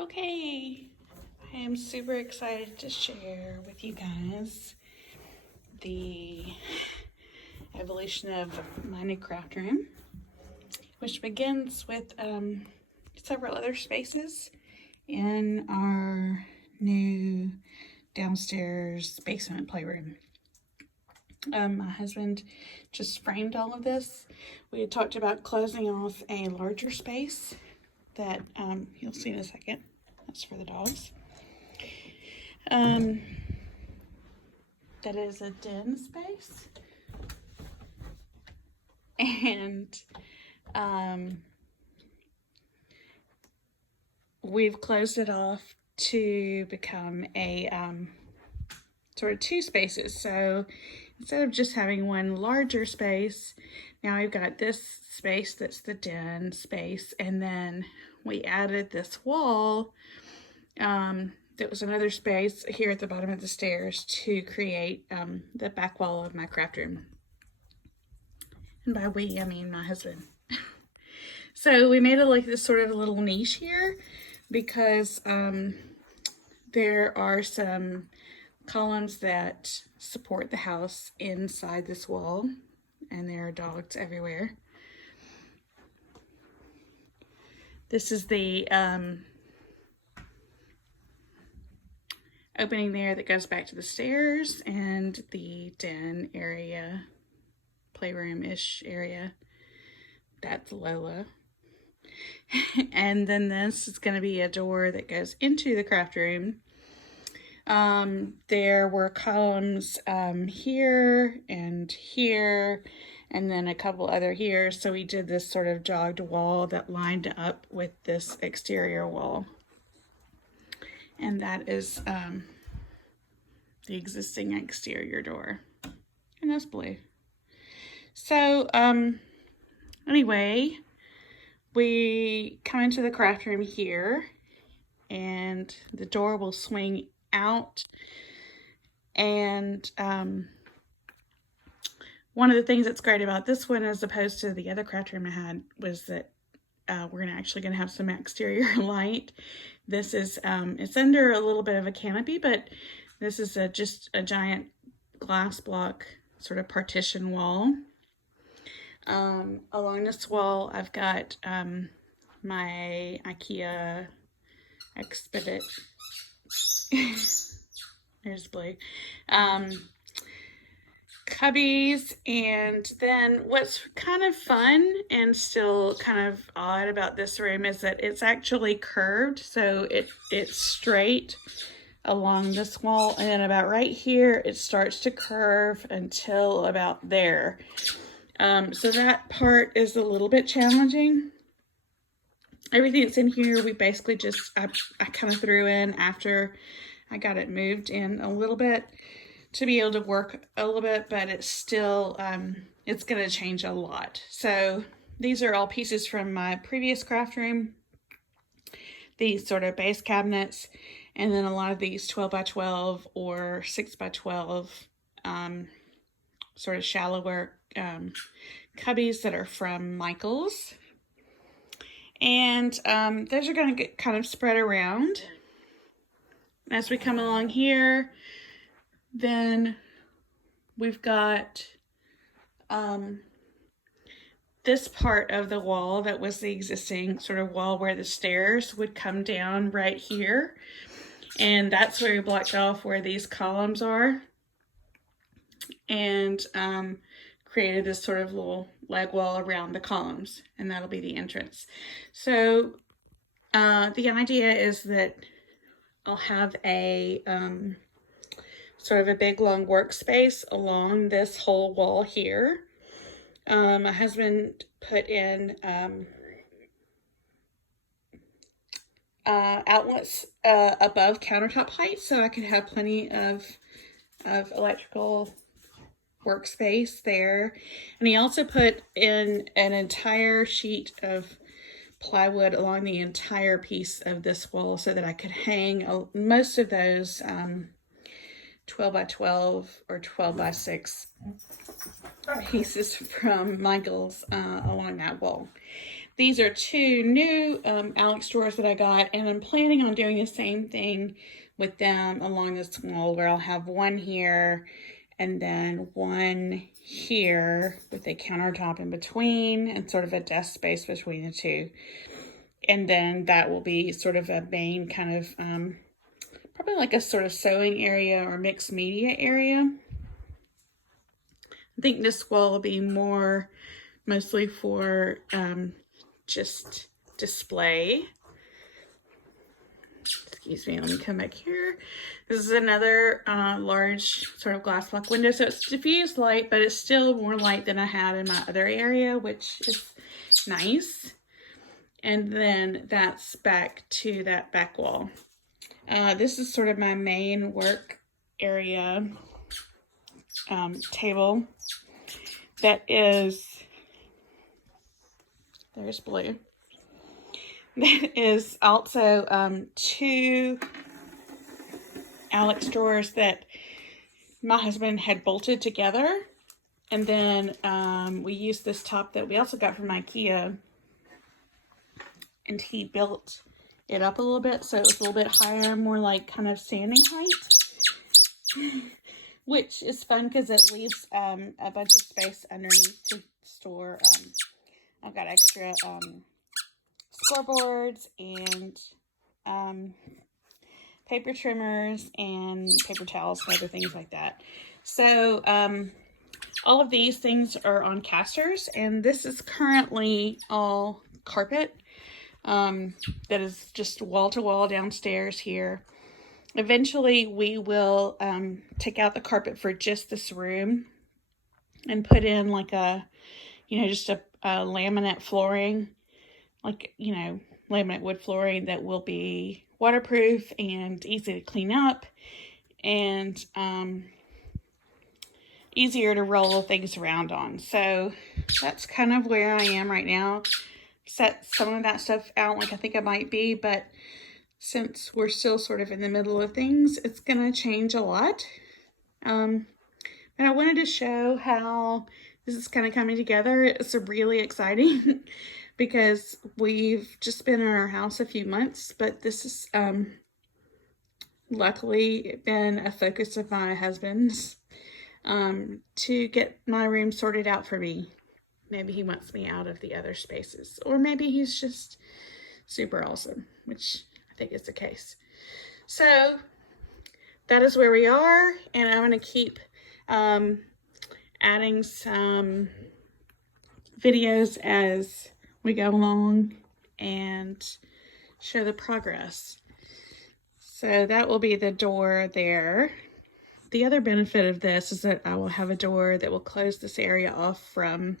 Okay, I am super excited to share with you guys the evolution of my new craft room, which begins with several other spaces in our new downstairs basement playroom. My husband just framed all of this. We had talked about closing off a larger space that you'll see in a second. That's for the dogs. That is a den space. And we've closed it off to become a sort of two spaces. So instead of just having one larger space, now we've got this space that's the den space, and then we added this wall that was another space here at the bottom of the stairs to create the back wall of my craft room. And by we, I mean my husband. So we made it like this sort of little niche here because there are some columns that support the house inside this wall, and there are dogs everywhere. This is the opening there that goes back to the stairs, and the den area, playroom-ish area, that's Lola. And then this is going to be a door that goes into the craft room. There were columns here and here, and then a couple other here. So we did this sort of jogged wall that lined up with this exterior wall. And that is the existing exterior door. And that's blue. So anyway, we come into the craft room here, and the door will swing out. And one of the things that's great about this one, as opposed to the other craft room I had, was that we're actually going to have some exterior light. This is it's under a little bit of a canopy, but this is just a giant glass block sort of partition wall. Along this wall, I've got my IKEA Expedit. There's blue. Cubbies, and then what's kind of fun and still kind of odd about this room is that it's actually curved, so it's straight along this wall, and then about right here it starts to curve until about there. So that part is a little bit challenging. Everything that's in here, we basically just, I kind of threw in after I got it moved in a little bit to be able to work a little bit, but it's still, it's going to change a lot. So these are all pieces from my previous craft room. These sort of base cabinets, and then a lot of these 12 by 12 or 6 by 12 sort of shallower cubbies that are from Michael's. And those are going to get kind of spread around. As we come along here, then we've got this part of the wall that was the existing sort of wall where the stairs would come down right here. And that's where we blocked off where these columns are. And created this sort of little leg wall around the columns, and that'll be the entrance. So the idea is that I'll have a sort of a big long workspace along this whole wall here. My husband put in outlets above countertop height, so I could have plenty of electrical workspace there. And he also put in an entire sheet of plywood along the entire piece of this wall so that I could hang most of those 12 by 12 or 12 by 6 pieces from Michael's along that wall. these are two new Alex drawers that I got, and I'm planning on doing the same thing with them along this wall, where I'll have one here and then one here with a countertop in between and sort of a desk space between the two. And then that will be sort of a main kind of, probably like a sort of sewing area or mixed media area. I think this wall will be mostly for just display. Excuse me, let me come back here. This is another large sort of glass block window. So it's diffused light, but it's still more light than I had in my other area, which is nice. And then that's back to that back wall. This is sort of my main work area table. That is, there's blue. That is also two Alex drawers that my husband had bolted together. And then we used this top that we also got from IKEA. And he built it up a little bit, so it was a little bit higher, more like kind of standing height. Which is fun because it leaves a bunch of space underneath to store. I've got extra scoreboards and paper trimmers and paper towels and other things like that. So all of these things are on casters, and this is currently all carpet that is just wall to wall downstairs here. Eventually we will take out the carpet for just this room and put in like a, just a laminate flooring, like, laminate wood flooring that will be waterproof and easy to clean up and easier to roll things around on. So that's kind of where I am right now. Set some of that stuff out like I think I might be, but since we're still sort of in the middle of things, it's going to change a lot. And I wanted to show how this is kind of coming together. It's really exciting because we've just been in our house a few months, but this is luckily been a focus of my husband's to get my room sorted out for me. Maybe he wants me out of the other spaces, or maybe he's just super awesome, which I think is the case. So that is where we are, and I'm going to keep adding some videos as we go along and show the progress. So that will be the door there. The other benefit of this is that I will have a door that will close this area off from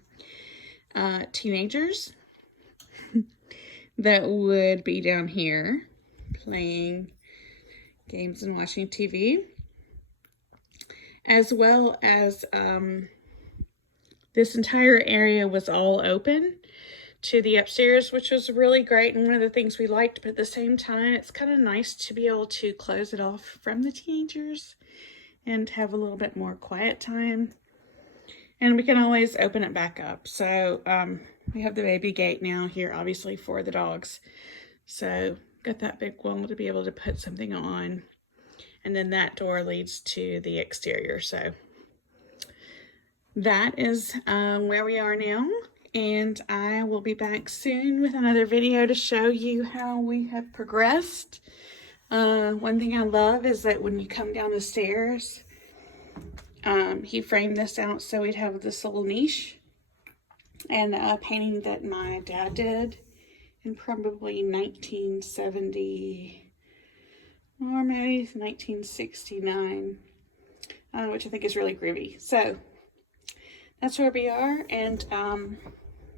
teenagers that would be down here playing games and watching TV, as well as this entire area was all open to the upstairs, which was really great and one of the things we liked, but at the same time it's kind of nice to be able to close it off from the teenagers and have a little bit more quiet time. And we can always open it back up. So we have the baby gate now here, obviously, for the dogs. So got that big wall to be able to put something on. And then that door leads to the exterior. So that is where we are now. And I will be back soon with another video to show you how we have progressed. One thing I love is that when you come down the stairs, he framed this out so we'd have this little niche, and a painting that my dad did in probably 1970 or maybe 1969, which I think is really groovy. So that's where we are, and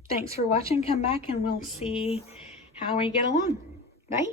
thanks for watching. Come back and we'll see how we get along. Bye.